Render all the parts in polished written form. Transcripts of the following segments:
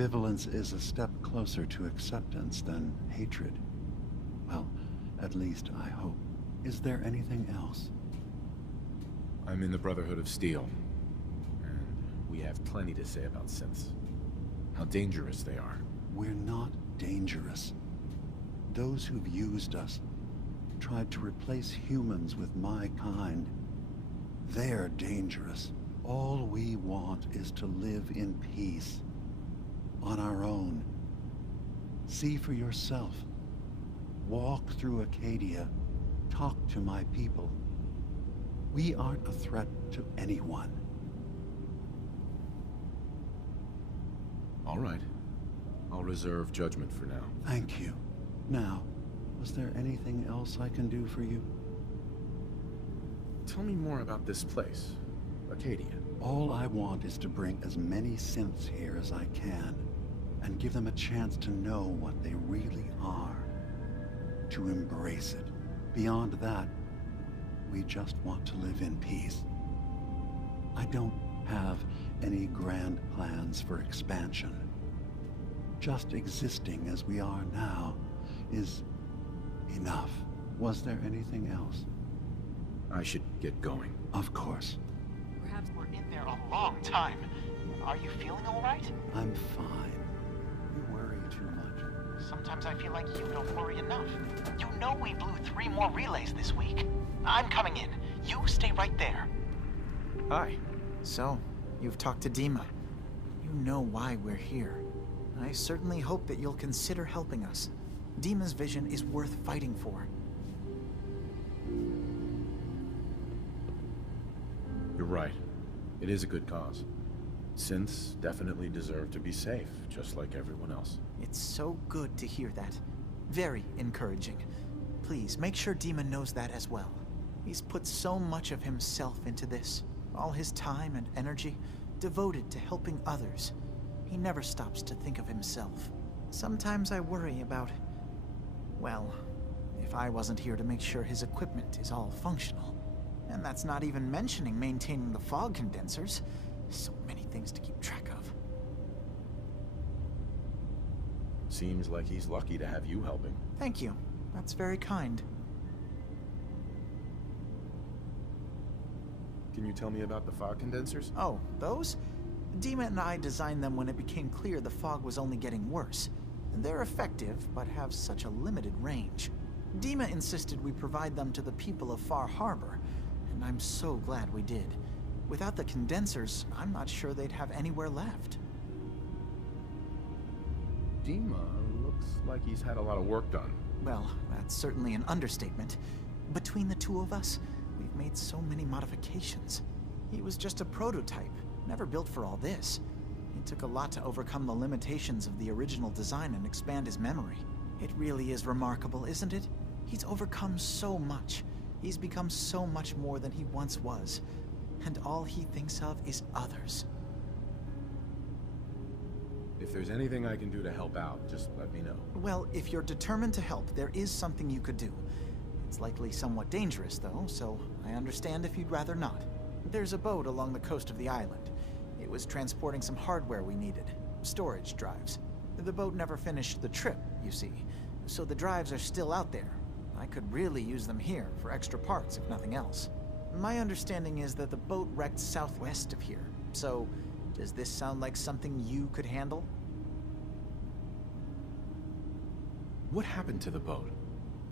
Ambivalence is a step closer to acceptance than hatred. Well, at least I hope. Is there anything else? I'm in the Brotherhood of Steel, and we have plenty to say about synths. How dangerous they are. We're not dangerous. Those who've used us, tried to replace humans with my kind, they're dangerous. All we want is to live in peace. On our own. See for yourself. Walk through Acadia. Talk to my people. We aren't a threat to anyone. All right. I'll reserve judgment for now. Thank you. Now, was there anything else I can do for you? Tell me more about this place, Acadia. All I want is to bring as many synths here as I can, and give them a chance to know what they really are. To embrace it. Beyond that, we just want to live in peace. I don't have any grand plans for expansion. Just existing as we are now is enough. Was there anything else? I should get going. Of course. Perhaps we're in there a long time. Are you feeling all right? I'm fine. You worry too much. Sometimes I feel like you don't worry enough. You know we blew 3 more relays this week. I'm coming in. You stay right there. Hi. So, you've talked to Dima. You know why we're here. I certainly hope that you'll consider helping us. Dima's vision is worth fighting for. You're right. It is a good cause. Synths definitely deserve to be safe, just like everyone else. It's so good to hear that. Very encouraging. Please, make sure Dima knows that as well. He's put so much of himself into this. All his time and energy devoted to helping others. He never stops to think of himself. Sometimes I worry about... well, if I wasn't here to make sure his equipment is all functional. And that's not even mentioning maintaining the fog condensers. So many things to keep track of. Seems like he's lucky to have you helping. Thank you. That's very kind. Can you tell me about the fog condensers? Oh, those? Dima and I designed them when it became clear the fog was only getting worse. They're effective, but have such a limited range. Dima insisted we provide them to the people of Far Harbor, and I'm so glad we did. Without the condensers, I'm not sure they'd have anywhere left. Dima looks like he's had a lot of work done. Well, that's certainly an understatement. Between the two of us, we've made so many modifications. He was just a prototype, never built for all this. It took a lot to overcome the limitations of the original design and expand his memory. It really is remarkable, isn't it? He's overcome so much. He's become so much more than he once was. And all he thinks of is others. If there's anything I can do to help out, just let me know. Well, if you're determined to help, there is something you could do. It's likely somewhat dangerous, though, so I understand if you'd rather not. There's a boat along the coast of the island. It was transporting some hardware we needed. Storage drives. The boat never finished the trip, you see, so the drives are still out there. I could really use them here for extra parts, if nothing else. My understanding is that the boat wrecked southwest of here, so does this sound like something you could handle? What happened to the boat?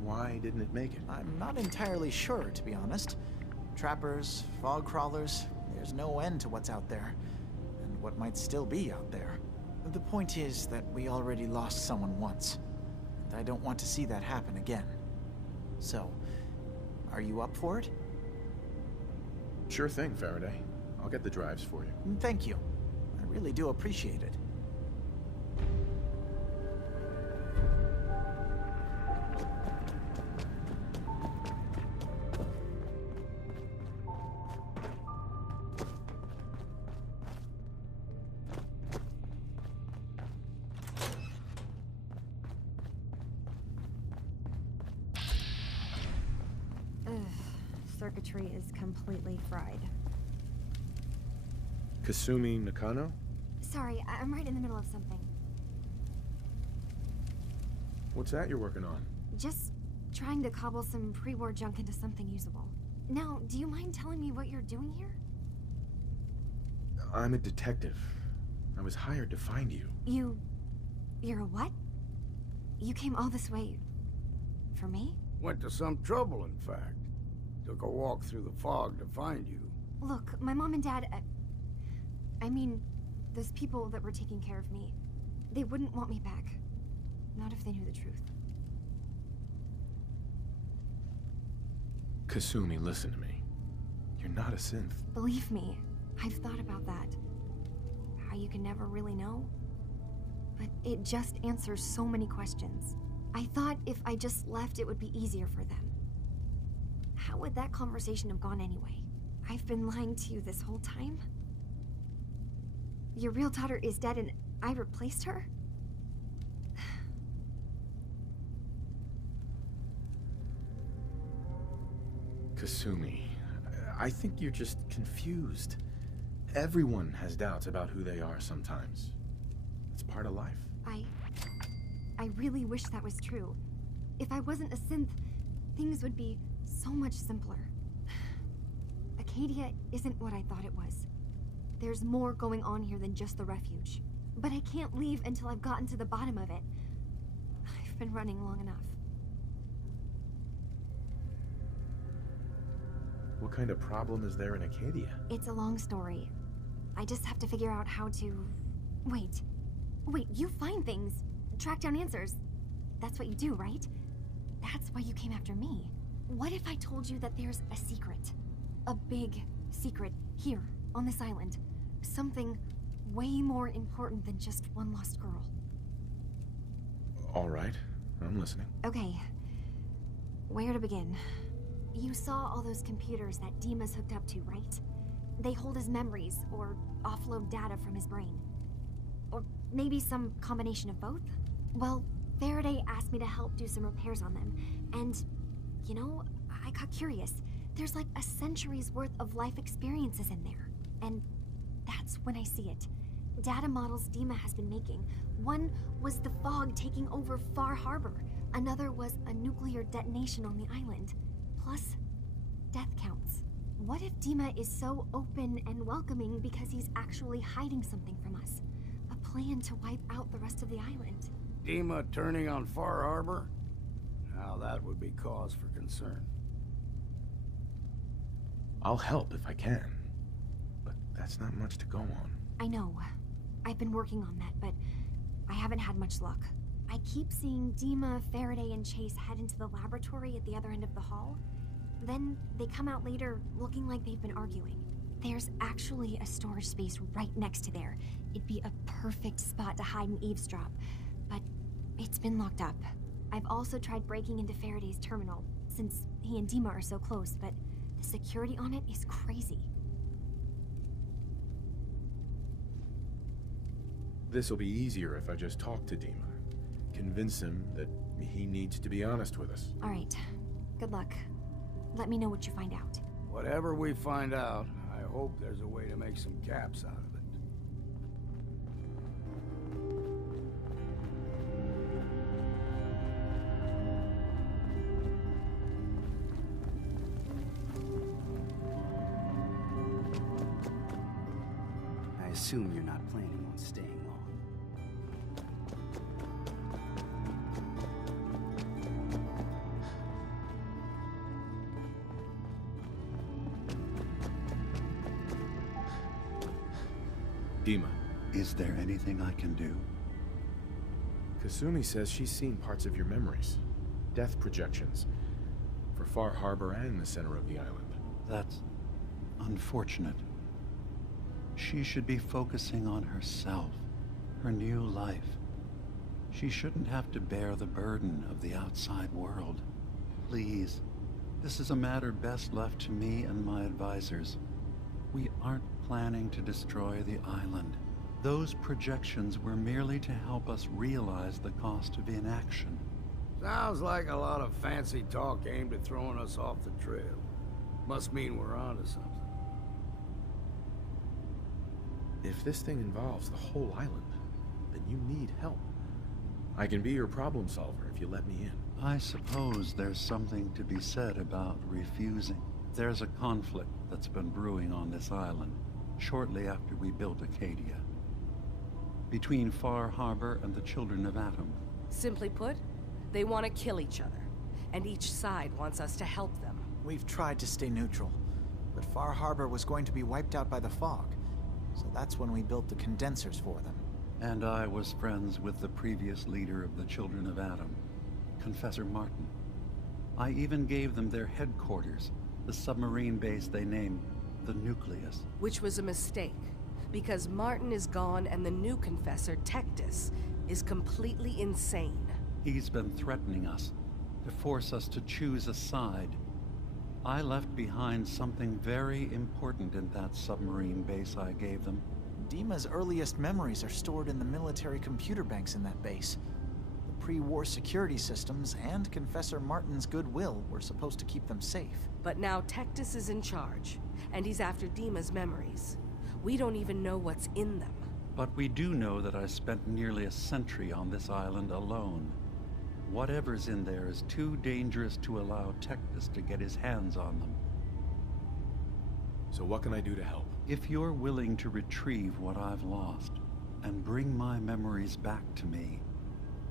Why didn't it make it? I'm not entirely sure, to be honest. Trappers, fog crawlers, there's no end to what's out there, and what might still be out there. The point is that we already lost someone once, and I don't want to see that happen again. So, are you up for it? Sure thing, Faraday. I'll get the drives for you. Thank you. I really do appreciate it. Circuitry is completely fried. Kasumi Nakano? Sorry, I'm right in the middle of something. What's that you're working on? Just trying to cobble some pre-war junk into something usable. Now, do you mind telling me what you're doing here? I'm a detective. I was hired to find you. You're a what? You came all this way... for me? Went to some trouble, in fact. Took a walk through the fog to find you. Look, my mom and dad... I mean, those people that were taking care of me, they wouldn't want me back. Not if they knew the truth. Kasumi, listen to me. You're not a synth. Believe me, I've thought about that. How you can never really know. But it just answers so many questions. I thought if I just left, it would be easier for them. How would that conversation have gone anyway? I've been lying to you this whole time? Your real daughter is dead and I replaced her? Kasumi, I think you're just confused. Everyone has doubts about who they are sometimes. It's part of life. I really wish that was true. If I wasn't a synth, things would be so much simpler. Acadia isn't what I thought it was. There's more going on here than just the refuge. But I can't leave until I've gotten to the bottom of it. I've been running long enough. What kind of problem is there in Acadia? It's a long story. I just have to figure out how to... Wait, you find things. Track down answers. That's what you do, right? That's why you came after me. What if I told you that there's a secret? A big secret here, on this island. Something way more important than just one lost girl. All right, I'm listening. Okay. Where to begin? You saw all those computers that Dima's hooked up to, right? They hold his memories, or offload data from his brain. Or maybe some combination of both? Well, Faraday asked me to help do some repairs on them, and, you know, I got curious. There's like a century's worth of life experiences in there, and that's when I see it. Data models Dima has been making. One was the fog taking over Far Harbor. Another was a nuclear detonation on the island. Plus, death counts. What if Dima is so open and welcoming because he's actually hiding something from us? A plan to wipe out the rest of the island. Dima turning on Far Harbor? Now that would be cause for concern. I'll help if I can, but that's not much to go on. I know. I've been working on that, but I haven't had much luck. I keep seeing Dima, Faraday, and Chase head into the laboratory at the other end of the hall. Then they come out later looking like they've been arguing. There's actually a storage space right next to there. It'd be a perfect spot to hide and eavesdrop, but it's been locked up. I've also tried breaking into Faraday's terminal, since he and Dima are so close, but the security on it is crazy. This'll be easier if I just talk to Dima. Convince him that he needs to be honest with us. All right. Good luck. Let me know what you find out. Whatever we find out, I hope there's a way to make some caps out of it. I assume you're not planning on staying long. Dima. Is there anything I can do? Kasumi says she's seen parts of your memories. Death projections. For Far Harbor and the center of the island. That's unfortunate. She should be focusing on herself, her new life. She shouldn't have to bear the burden of the outside world. Please, this is a matter best left to me and my advisors. We aren't planning to destroy the island. Those projections were merely to help us realize the cost of inaction. Sounds like a lot of fancy talk aimed at throwing us off the trail. Must mean we're onto something. If this thing involves the whole island, then you need help. I can be your problem solver if you let me in. I suppose there's something to be said about refusing. There's a conflict that's been brewing on this island shortly after we built Acadia. Between Far Harbor and the Children of Atom. Simply put, they want to kill each other, and each side wants us to help them. We've tried to stay neutral, but Far Harbor was going to be wiped out by the fog, so that's when we built the condensers for them. And I was friends with the previous leader of the Children of Atom, Confessor Martin. I even gave them their headquarters, the submarine base they named the Nucleus. Which was a mistake, because Martin is gone and the new Confessor, Tectus, is completely insane. He's been threatening us, to force us to choose a side. I left behind something very important in that submarine base I gave them. Dima's earliest memories are stored in the military computer banks in that base. The pre-war security systems and Confessor Martin's goodwill were supposed to keep them safe. But now Tectus is in charge, and he's after Dima's memories. We don't even know what's in them. But we do know that I spent nearly a century on this island alone. Whatever's in there is too dangerous to allow Tectus to get his hands on them. So what can I do to help? If you're willing to retrieve what I've lost and bring my memories back to me,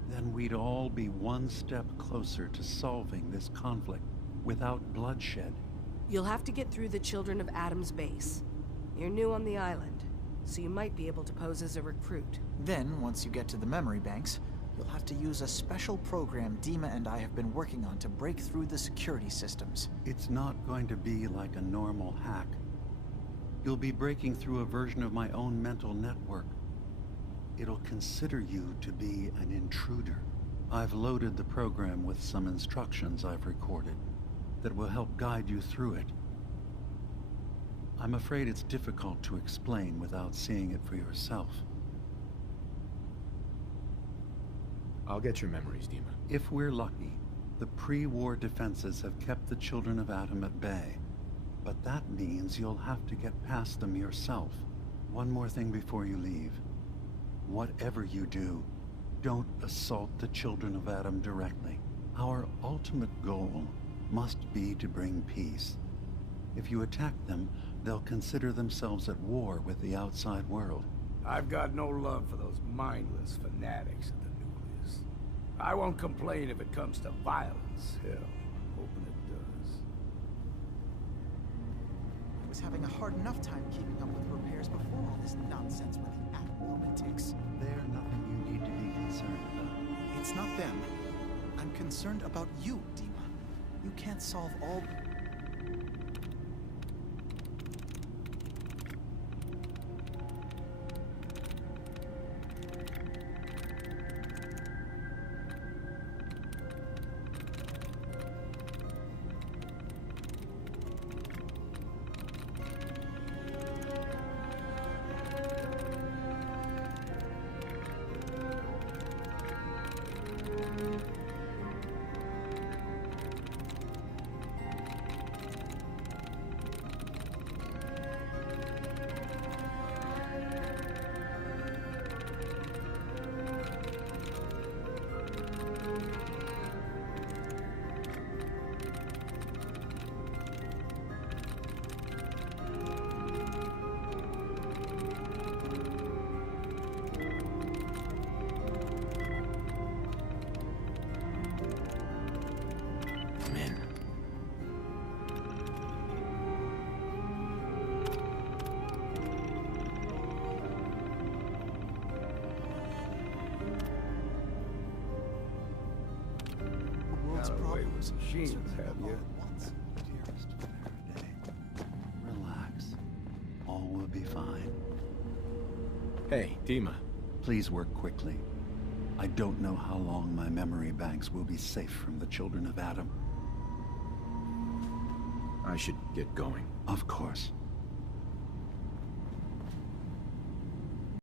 then we'd all be one step closer to solving this conflict without bloodshed. You'll have to get through the Children of Atom's base. You're new on the island, so you might be able to pose as a recruit. Then, once you get to the memory banks, you'll have to use a special program Dima and I have been working on to break through the security systems. It's not going to be like a normal hack. You'll be breaking through a version of my own mental network. It'll consider you to be an intruder. I've loaded the program with some instructions I've recorded that will help guide you through it. I'm afraid it's difficult to explain without seeing it for yourself. I'll get your memories, Dima. If we're lucky, the pre-war defenses have kept the Children of Atom at bay. But that means you'll have to get past them yourself. One more thing before you leave. Whatever you do, don't assault the Children of Atom directly. Our ultimate goal must be to bring peace. If you attack them, they'll consider themselves at war with the outside world. I've got no love for those mindless fanatics at the Nucleus. I won't complain if it comes to violence. Hell, hoping it does. I was having a hard enough time keeping up with repairs before all this nonsense with the atom lunatics. They're nothing you need to be concerned about. It's not them. I'm concerned about you, Dima. You can't solve all... Machines, have you? Dearest Faraday, relax. All will be fine. Hey, Dima. Please work quickly. I don't know how long my memory banks will be safe from the Children of Atom. I should get going. Of course.